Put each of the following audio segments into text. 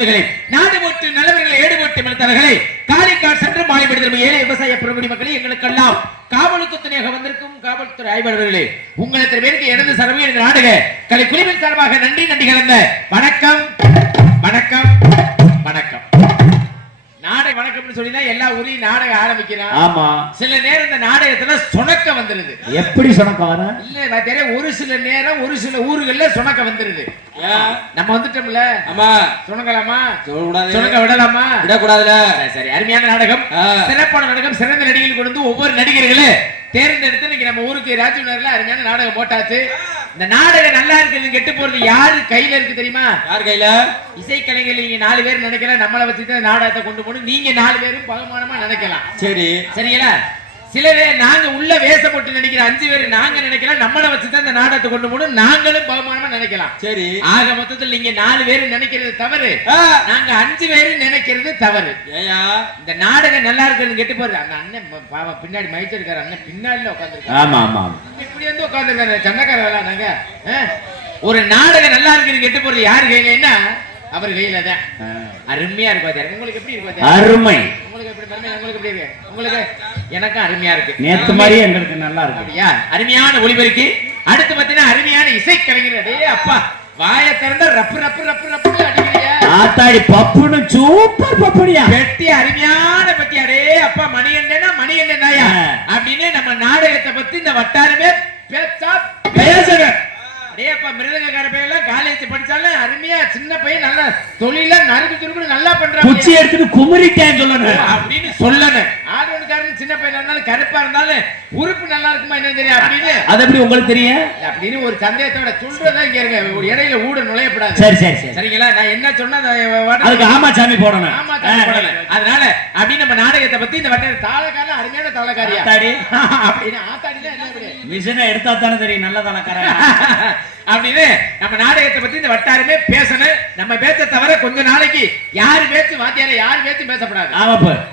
சொந்தங்களே, நாடு போட்டு நல்லவர்களை ஏடு போட்டு மலர்த்தார்களே, காலிக்கால் சென்று மாலைப்படுத்தும் ஏழை விவசாய பெருங்குடி மக்களே, எங்களுக்கெல்லாம் காவலுக்கு துணையாக வந்திருக்கும் காவல்துறை ஆய்வாளர்களே, உங்கள் எத்தனை பேருக்கு எனது சார்பாக எனது நாடக கலை குழுவின் சார்பாக நன்றி கலந்த வணக்கம் வணக்கம் வணக்கம். நாடக வணக்கம்னு சொல்லிதான் எல்லா ஊரையும் நாடகம் ஆரம்பிக்கிறான். ஆமா, சில நேரம் இந்த நாடகத்துல சுணக்க வந்துருது. எப்படி சுணக்க வர இல்ல, ஒரு சில நேரம் ஒரு சில ஊர்கள்ல சுணக்க வந்துருது. நம்ம வந்துட்டோம்ல, ஆமா, சுணக்கலாமா? சுணக்க விடலாமா? விடக்கூடாதுல. சரி, அருமையான நாடகம், சிறப்பான நாடகம், சிறந்த நடிகைகள் கொண்டு ஒவ்வொரு நடிகர்களே தேர்ந்தெடுத்து இன்னைக்கு நம்ம ஊருக்கு ராஜீவ் நகர்ல அருமையான நாடகம் போட்டாச்சு. இந்த நாடகம் நல்லா இருக்குன்னு கெட்டு போறது யாரு கையில இருக்கு தெரியுமா? யார் கையில? இசைக்கலைஞர்கள். நீங்க 4 பேர் நினைக்கலாம் நம்மளை வச்சுட்டு நாடகத்தை கொண்டு போகணும். நீங்க 4 பேரும் பகுமானமா நினைக்கலாம். சரி, சரிங்களா? சில பேர் நாங்க உள்ள வேஷ போட்டு நினைக்கிற 5 பேர் நாங்க நினைக்கலாம் நம்மளை வச்சுதான் இந்த நாடகத்தை கொண்டு போகணும். நாங்களும் பகுமானமா நினைக்கலாம். சரி, ஆக மொத்தத்தில் நீங்க 4 பேர் நினைக்கிறது தவறு, நாங்க 5 பேர் நினைக்கிறது தவறு. ஏயா இந்த நாடகம் நல்லா இருக்குன்னு கெட்டு போறது. அந்த அண்ணன் பாவம் பின்னாடி மயிச்சிருக்காரு. அண்ணன் பின்னாடில உட்காந்துருக்காரு. ஆமா ஆமா, இப்படி வந்து உட்காந்துருக்காரு. சண்டக்கார வேலை. நாங்க ஒரு நாடகம் நல்லா இருக்குன்னு கெட்டு போறது யாரு கையில? என்ன அவர் கையில தான். அருமையா இருக்கு. உங்களுக்கு எப்படி இருக்கு? அருமை. உங்களுக்கு எப்படி? உங்களுக்கு எப்படி இருக்கு? உங்களுக்கு எனக்கும் அருமையா இருக்கு. நேத்து மாதிரியே எங்களுக்கு நல்லா இருக்கு. அப்படியா? அருமையான ஒளிபெருக்கி. அடுத்து பாத்தீங்கன்னா அருமையான இசைக்கலைஞர். அடே அப்பா, வாய திறந்த ரப்பு ரப்பு ரப்பு ரப்பு அடிக்கிறியா? ஆத்தாடி பப்புன்னு சூப்பர் பப்புடியா. வெட்டி அருமையான பத்தி. அடே அப்பா, மணியண்ணனா மணியண்ணனாயா அப்படின்னு நம்ம நாடகத்தை பத்தி இந்த வட்டாரமே பேசுறேன். அடேப்பா, மிருதங்கக்கார பையெல்லாம் காலேஜ் படிச்சாலும் அருமையா சின்ன பையன் நல்ல தொழில நறுக்கு துருக்குன்னு நல்லா பண்றான். குச்சி எடுத்துட்டு குமரிட்டேன் சொல்லணும் அப்படின்னு சொல்லணும். ஆர்வன்காரன் சின்ன பையன் இருந்தாலும் கருப்பா இருந்தாலும் உறுப்பு நல்லா இருக்குமா என்ன தெரியும் அப்படின்னு. அது எப்படி உங்களுக்கு தெரியும் அப்படின்னு ஒரு சந்தேகத்தோட சொல்றதா இங்க இருங்க. ஒரு இடையில ஊட நுழையப்படாது. சரி சரி சரி, சரிங்களா? நான் என்ன சொன்னா அதுக்கு ஆமா சாமி போடணும். ஆமா சாமி போடணும். அதனால அப்படின்னு நம்ம நாடகத்தை பத்தி இந்த வட்ட தாளக்காரன் அருமையான தாளக்காரியா அப்படின்னு. ஆத்தாடினா என்ன மிஷினை எடுத்தா தானே தெரியும் நல்ல தாளக்காரன் அப்படின்னு நம்ம நாடகத்தை பத்தி இந்த வட்டாரமே பேசணும். நம்ம பேச தவிர கொஞ்ச நாளைக்கு யாரு பேச்சு வாத்தியார யாரு பேச்சு பேசப்படாது.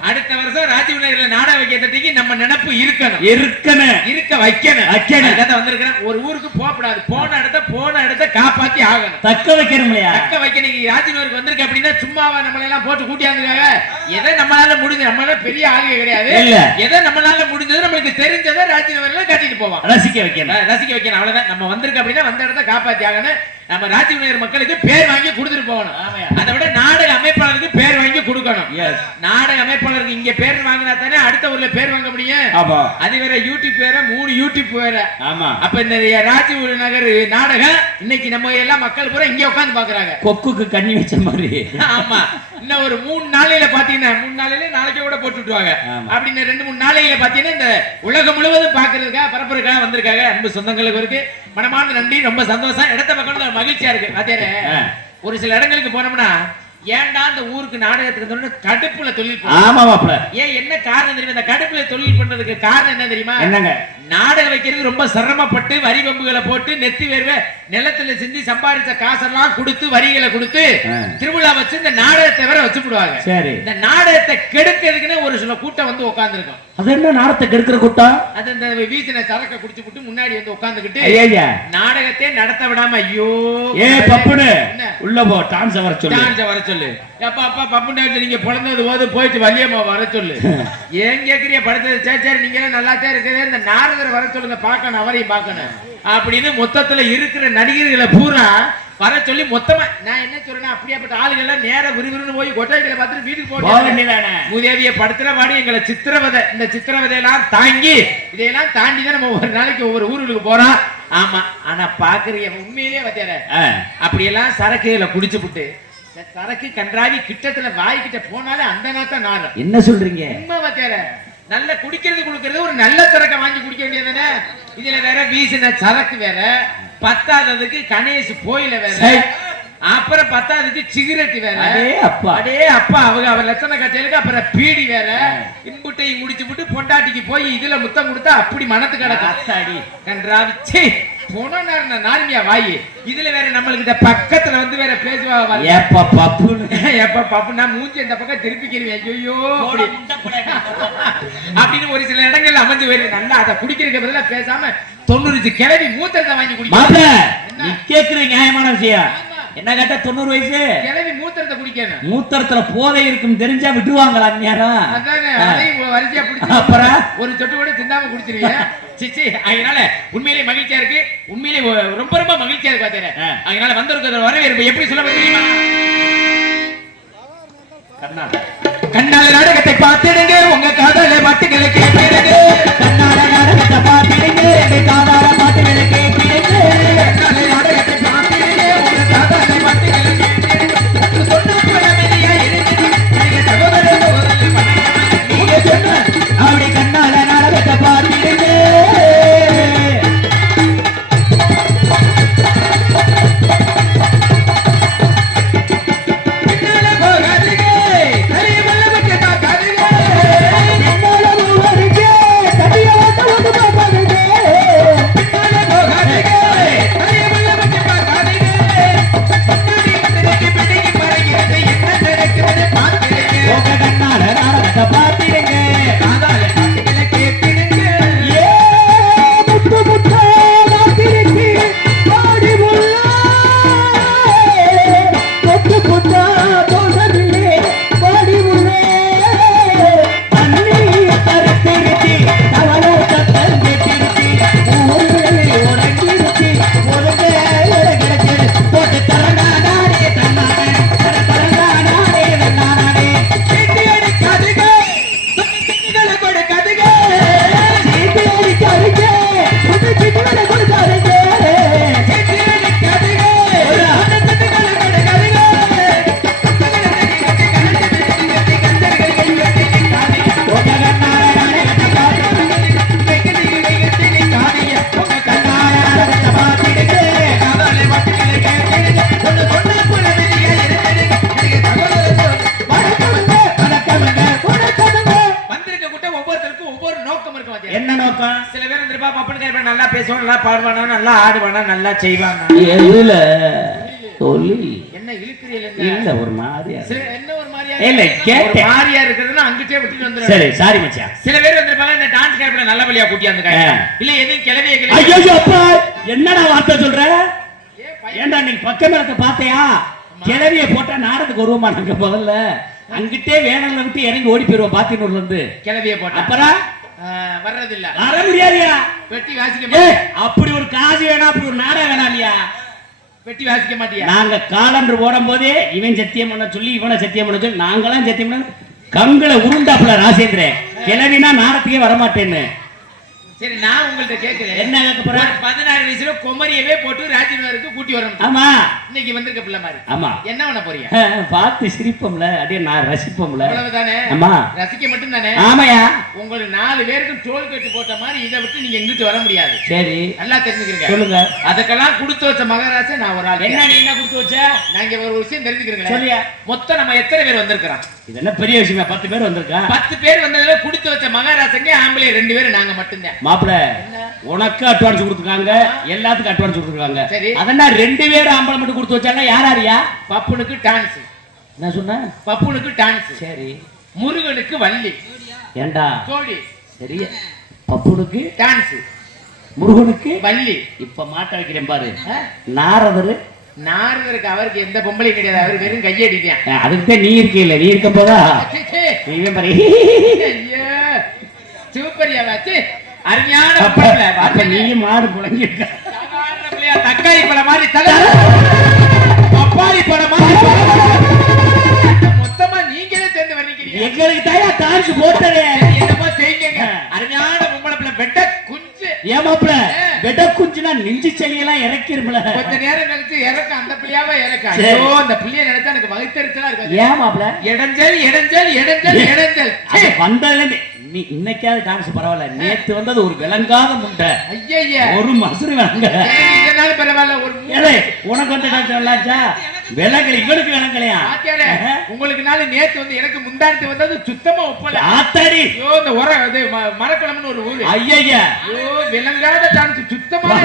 அடுத்த வருஷம் ராஜீவ் நகர்ல நாடகம் வைக்கிறதுக்கு நம்ம நினைப்பு இருக்கணும் இருக்க வைக்கணும். வந்திருக்கேன். ஒரு ஊருக்கு போகப்படாது. போன இடத்த காப்பாத்தி ஆகணும். தக்க வைக்கணும். ராஜீவ் நகருக்கு வந்திருக்க அப்படின்னா சும்மாவா நம்மள எல்லாம் போட்டு கூட்டியாந்துருக்காங்க. எதை நம்மளால முடிஞ்சது, நம்மளால பெரிய ஆளுகை கிடையாது. எதை நம்மளால முடிஞ்சது நம்மளுக்கு தெரிஞ்சதை ராஜீவ் நகர்ல காட்டிட்டு போவோம். ரசிக்க வைக்கணும். அவ்வளவுதான். நம்ம வந்திருக்க அப்படின்னா வந்த இடத்த காப்பாத்தி ஆகணும். நம்ம ராஜீவ் நகர் மக்களுக்கு பேர் வாங்கி கொடுத்துட்டு போகணும். அதை விட நாடக அமைப்பாளருக்கு பேர் வாங்கி கொடுக்கணும். நாடக அமைப்பாளருக்கு இங்க பேர் வாங்கினா தானே அடுத்த ஊர்ல பேர் வாங்க முடியும். அது வேற யூடியூப் வேற, 3 யூடியூப் வேற. அப்ப இந்த ராஜீவ் நகர் நாடகம் இன்னைக்கு நம்ம எல்லாம் மக்கள் பூரா இங்க உட்கார்ந்து பாக்குறாங்க. கொக்குக்கு கண்ணி வச்ச மாதிரி. ஆமா, இன்னும் ஒரு 3 நாளையில பாத்தீங்கன்னா 3 நாளையில நாளைக்கு கூட போட்டு விட்டுவாங்க. அப்படின்னு 2-3 நாளையில பாத்தீங்கன்னா இந்த உலகம் முழுவதும் பாக்குறதுக்காக பரப்புறதுக்காக வந்திருக்காங்க. அன்பு சொந்தங்களுக்கு இருக்கு மனமான நன்றி. ரொம்ப சந்தோஷம். இடத்த பக்கம் மகிழ்ச்சியா இருக்கு. அதே ஒரு சில இடங்களுக்கு போனோம்னா ஏன்டா இந்த ஊருக்கு நாடகத்துக்கு கடுப்புல தொழில். ஆமா மாப்ள. ஏன் என்ன காரணம் தெரியுமா? இந்த கடுப்புல தொழில் பண்றதுக்கு காரணம் என்ன தெரியுமா? என்னங்க? நாடகம் வைக்கிறது ரொம்ப சிரமப்பட்டு வரி பம்புகளை போட்டு நெத்தி வேர்வை நிலத்துல சிந்தி சம்பாதிச்ச காசெல்லாம் கொடுத்து வரிகளை கொடுத்து திருவிழா வச்சு இந்த நாடகத்தை வேற வச்சு விடுவாங்க. சரி, இந்த நாடகத்தை கெடுக்கிறதுக்குன்னு ஒரு சில கூட்டம் வந்து உட்கார்ந்துருக்கும். அது என்ன நாடகத்தை கெடுக்கிற கூட்டம்? அது இந்த வீசின சரக்க குடிச்சு விட்டு முன்னாடி வந்து உட்கார்ந்துகிட்டு நாடகத்தை நடத்த விடாம ஐயோ ஏ பப்புனு உள்ள போ டான்ஸ் வர சொல்லு. அப்பா அப்பா பப்புன்னு நீங்க பிறந்தது போது போயிட்டு வள்ளியம்மா வர சொல்லு. ஏன் கேக்குறிய படுத்தது? சரி நீங்க நல்லா தான் இருக்குது. இந்த நாரதர் வர சொல்லுங்க, பார்க்கணும், அவரையும் பார்க்கணும் அப்படின்னு மொத்தத்துல இருக்கிற நடிகர்களை பூரா வர சொல்லி மொத்தமா நான் என்ன சொல்றேன், அப்படியாப்பட்ட ஆளுகள் நேர விறுவிறுன்னு போய் கொட்டைகளை பார்த்துட்டு வீட்டுக்கு போக மூதேவிய படுத்துற பாடி எங்களை சித்திரவதை. இந்த சித்திரவதையெல்லாம் தாங்கி இதையெல்லாம் தாண்டி தான் நம்ம ஒரு நாளைக்கு ஒவ்வொரு ஊருக்கு போறோம். ஆமா, ஆனா பாக்குறீங்க உண்மையிலேயே வத்தியார அப்படியெல்லாம் சரக்குகளை குடிச்சு விட்டு சரக்கு கன்றாவி கிட்டத்துல வாய்கிட்ட போனாலே அந்த நாத்தான் நாரம். என்ன சொல்றீங்க? உண்மை வத்தியார. நல்ல குடிக்கிறது கொடுக்கறது ஒரு நல்ல சரக்க வாங்கி குடிக்க வேண்டியதானே. இதுல வேற வீசின சரக்கு வேற, பத்தாததுக்கு கணேஷ் போயில வேற, அப்புறம் பத்தாததுக்கு சிகரெட் வேற. அடே அப்பா அவங்க அவர் லட்சண கட்சியிலுக்கு அப்புறம் பீடி வேற. இம்புட்டையும் முடிச்சு விட்டு பொண்டாட்டிக்கு போய் இதுல முத்தம் கொடுத்தா அப்படி மனத்து கிடக்கு. அத்தாடி கன்றாவிச்சு போனா நார்மியா வாயி. இதுல வேற நம்மளுக்கு பக்கத்துல வந்து வேற பேசுவா. எப்ப பப்பு நான் மூஞ்சி இந்த பக்கம் திருப்பிக்கிறேன். ஐயோ அப்படின்னு ஒரு சில இடங்கள்ல அமைஞ்சு போயிரு. நல்லா அதை குடிக்கிறதுக்கு பதிலா பேசாம 90 கிளவி மூத்தத்தை வாங்கி குடிக்க. நீ கேக்குற நியாயமான விஷயம். என்ன கேட்டா 90 வயசு கிளவி மூத்திரத்தை குடிக்கணும். மூத்திரத்துல போதை இருக்கும் தெரிஞ்சா விட்டுருவாங்களா அந்நியாரம்? அதானே அதையும் வரிசையா பிடிச்சி அப்புறம் ஒரு சொட்டு கூட தின்னாம குடிச்சிருவீங்க. சிச்சி அதனால உண்மையிலே மகிழ்ச்சியா இருக்கு. உண்மையிலே ரொம்ப ரொம்ப மகிழ்ச்சியா இருக்கு பாத்தீங்க. அதனால வந்திருக்கிற வரவேற்பு எப்படி சொல்ல முடியுமா? கண்ணால நாடகத்தை பார்த்திடுங்க, உங்க காதல பாட்டுகளை கேட்டிடுங்க. கண்ணால நாடகத்தை பார்த்திடுங்க, எங்க காதால பாட்டுகளை கேட்டிடுங்க. கண்ணால நாடகத்தை பார்த்திடுங்க, உங்க காதால பாட்டுகளை கேட்டிடுங்க. சொன்ன பழமையா இருக்குது, நீங்க சகோதரன் நீங்க சொன்ன அப்படி கண்ணால நாடகத்தை பார்த்திடுங்க. நல்லா பேசுவான், நல்லா பாடுவானா, நல்லா ஆடுவானா, நல்லா செய்வானா. எதுல சொல்லி என்ன இழுக்கிறீங்க? இல்ல ஒரு மாதிரியா என்ன ஒரு மாதிரியா இல்ல கேட்ட மாதிரியா இருக்குதுன்னா அங்கட்டே விட்டுட்டு வந்துரு. சரி சாரி மச்சான். சில பேர் வந்திருப்பாங்க இந்த டான்ஸ் கேப்ல நல்லபடியா கூட்டி வந்திருக்காங்க. இல்ல எதுவும் கிளவிய கிளவி. ஐயோ அப்பா என்னடா வார்த்தை சொல்ற? ஏண்டா நீ பக்கமேலத்தை பாத்தியா? கிளவிய போட்டா நாடத்துக்கு வருவோமா நாங்க முதல்ல? அங்கிட்டே வேணாம்னு விட்டு இறங்கி ஓடி போயிருவோம் பாத்தினூர்ல இருந்து. கிளவிய போட்டா அப்புறம் வர்றதில்ல. வர முடியாதியா? வெட்டி வாசிக்க அப்படி ஒரு காசு வேணா, அப்படி ஒரு நாடகம் வேணாமியா? வெட்டி வாசிக்க மாட்டியா? நாங்க காலண்டர் போடும் போதே இவன் சத்தியம் பண்ண சொல்லி இவனை சத்தியம் பண்ண சொல்லி நாங்களாம் சத்தியம் பண்ண கங்களை உருண்டாப்புல ராசேந்திரன் கிளவினா நாடத்துக்கே வரமாட்டேன்னு. சரி நான் உங்கள்ட்ட கேக்குறேன், என்ன கேட்க போற? 16 வயசுல குமரியவே போட்டு ராஜினருக்கு கூட்டி வரணும். ஆமா இன்னைக்கு வந்திருக்க பிள்ளை மாதிரி. ஆமா என்ன பண்ண போறீங்க? பார்த்து சிரிப்போம்ல, அப்படியே நான் ரசிப்போம்ல. அவ்வளவுதானே? ஆமா ரசிக்க மட்டும் தானே? ஆமாயா. உங்களுக்கு 4 பேருக்கு டோல் கட்டு போட்ட மாதிரி இதை விட்டு நீங்க எங்கிட்டு வர முடியாது. சரி நல்லா தெரிஞ்சுக்கிறீங்க. சொல்லுங்க. அதுக்கெல்லாம் கொடுத்து வச்ச மகாராஜா நான் ஒரு ஆள். என்ன நீ என்ன கொடுத்து வச்ச? நாங்க ஒரு விஷயம் தெரிஞ்சுக்கிறீங்களா? சொல்லியா. மொத்தம் நம்ம எத்தனை பேர் வந்திருக்கிறோம்? இது என்ன பெரிய விஷயமா? 10 பேர் வந்திருக்கா. 10 பேர் வந்ததுல கொடுத்து வச்ச மகாராஜங்க ஆம்பளை 2 பேர் நாங்க மட்டும்தான். மாப்பிள உனக்கு அட்வான்ஸ் கொடுத்துருக்காங்க, எல்லாத்துக்கும் அட்வான்ஸ் கொடுத்துருக்காங்க. சரி அதெல்லாம் 2 பேர் ஆம்பளை மட்டும் கொடுத்து வச்சாங்க. யார் யாரியா? பப்புனுக்கு டான்ஸ். என்ன சொன்ன? பப்புனுக்கு டான்ஸ். சரி. முருகனுக்கு வள்ளி. ஏண்டா தோழி. சரி. பப்புனுக்கு டான்ஸ், முருகனுக்கு வள்ளி. இப்ப மாட்ட வைக்கிறேன் பாரு. நாரதரு. நாரதருக்கு அவருக்கு எந்த பொம்பளையும் கிடையாது, அவரு வெறும் கையடிக்கான். அதுக்கு நீ இருக்கீல்ல, நீ இருக்க போதா நீங்க பாரு. சூப்பரியா வாச்சு, அருமையான அப்ப நீயும் மாடு புழங்கிருக்க. தக்காளி பழம் மாதிரி தலை, பப்பாளி பழம் மாதிரி மொத்தமா நீங்களே சேர்ந்து வர்றீங்க. எங்களுக்கு தயா டான்ஸ் போட்டதே என்னமா செய்யுங்க. அருமையான பொம்பளை பிள்ளை பெட்ட குஞ்சு. ஏமாப்ல பெட்ட குஞ்சுனா நெஞ்சு செடியெல்லாம் இறக்கிரும்ல. கொஞ்ச நேரம் கழிச்சு இறக்க அந்த பிள்ளையாவே இறக்க. ஐயோ அந்த பிள்ளைய நினைச்சா எனக்கு வயித்தெரிச்சலா இருக்கு. ஏமாப்ல இடைஞ்சல் இடைஞ்சல் இடைஞ்சல் இடைஞ்சல். வந்ததுல நீ இன்னைக்காவது டான்ஸ் பரவாயில்ல, நேத்து வந்தது ஒரு விளங்காத முண்டை. ஐயா ஒரு மசுறு விளங்க. இதனால பரவாயில்ல. ஒரு உனக்கு வந்த டான்ஸ் நல்லாச்சா? விளங்கல, இவனுக்கு விளங்கலையா? உங்களுக்கு நாள் நேத்து வந்து எனக்கு முந்தானத்து வந்தது சுத்தமா ஒப்பல. ஆத்தாடி ஐயோ இந்த உர இது மரக்குளம்னு ஒரு ஊரு. ஐயா ஐயோ விளங்காத டான்ஸ் சுத்தமா.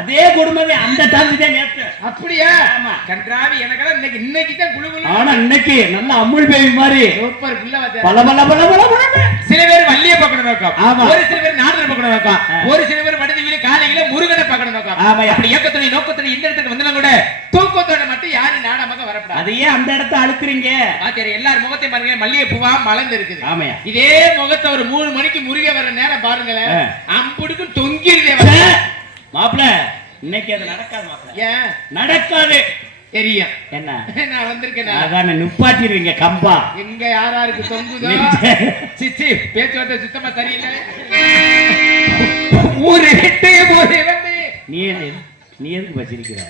அதே குடும்பமே அந்த டான்ஸ் தான் நேத்து. அப்படியா? ஆமா கன்றாவி. எனக்கெல்லாம் இன்னைக்கு தான் குளு குளு. ஆனா இன்னைக்கு நல்ல அமுல் பேபி மாதிரி சூப்பர் புள்ள வந்து பல பல பல பல பல. சில பேர் வள்ளிய பக்கணும் நோக்கம், ஆமா. ஒரு சில பேர் நாடர் பக்கணும் நோக்கம், ஒரு சில பேர் வடதிவில காலையில முருகனை பக்கணும் நோக்கம். வரலாம். ஆமாய்யா. அப்படி இயக்கத்துறை நோக்கத்துறை இந்த இடத்துக்கு வந்தாலும் கூட தூக்கத்தோட மட்டும் யாரும் நாடமாக வரப்படாது. அதையே அந்த இடத்த அழுக்குறீங்க. பாத்தியாரு எல்லார் முகத்தையும் பாருங்க, மல்லிகை பூவா மலர்ந்து இருக்குது. ஆமையா. இதே முகத்தை ஒரு 3 மணிக்கு முருக வர நேரம் பாருங்களேன், அம்புடுக்கும் தொங்கிருதே. மாப்பிள இன்னைக்கு அது நடக்காது மாப்பிள. ஏன் நடக்காது தெரியும். என்ன நான் வந்திருக்கேன். அதான நிப்பாட்டிடுவீங்க கம்பா. எங்க யாராருக்கு தொங்குதோ சிச்சி பேச்சுவார்த்தை சுத்தமா சரியில்லை. ஊரு விட்டு ஊரு வந்து நீ எதுக்கு சிரிக்கிற?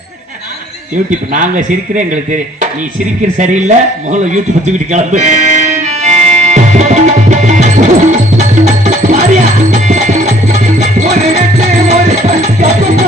யூடியூப் நாங்க சிரிக்கிறேன் எங்களுக்கு தெரியும். நீ சிரிக்கிற சரியில்லை, முதல்ல யூடியூப் தூக்கிட்டு கிளம்பு. பாரியா ஊரு விட்டு ஊரு பண்ணாதீங்க.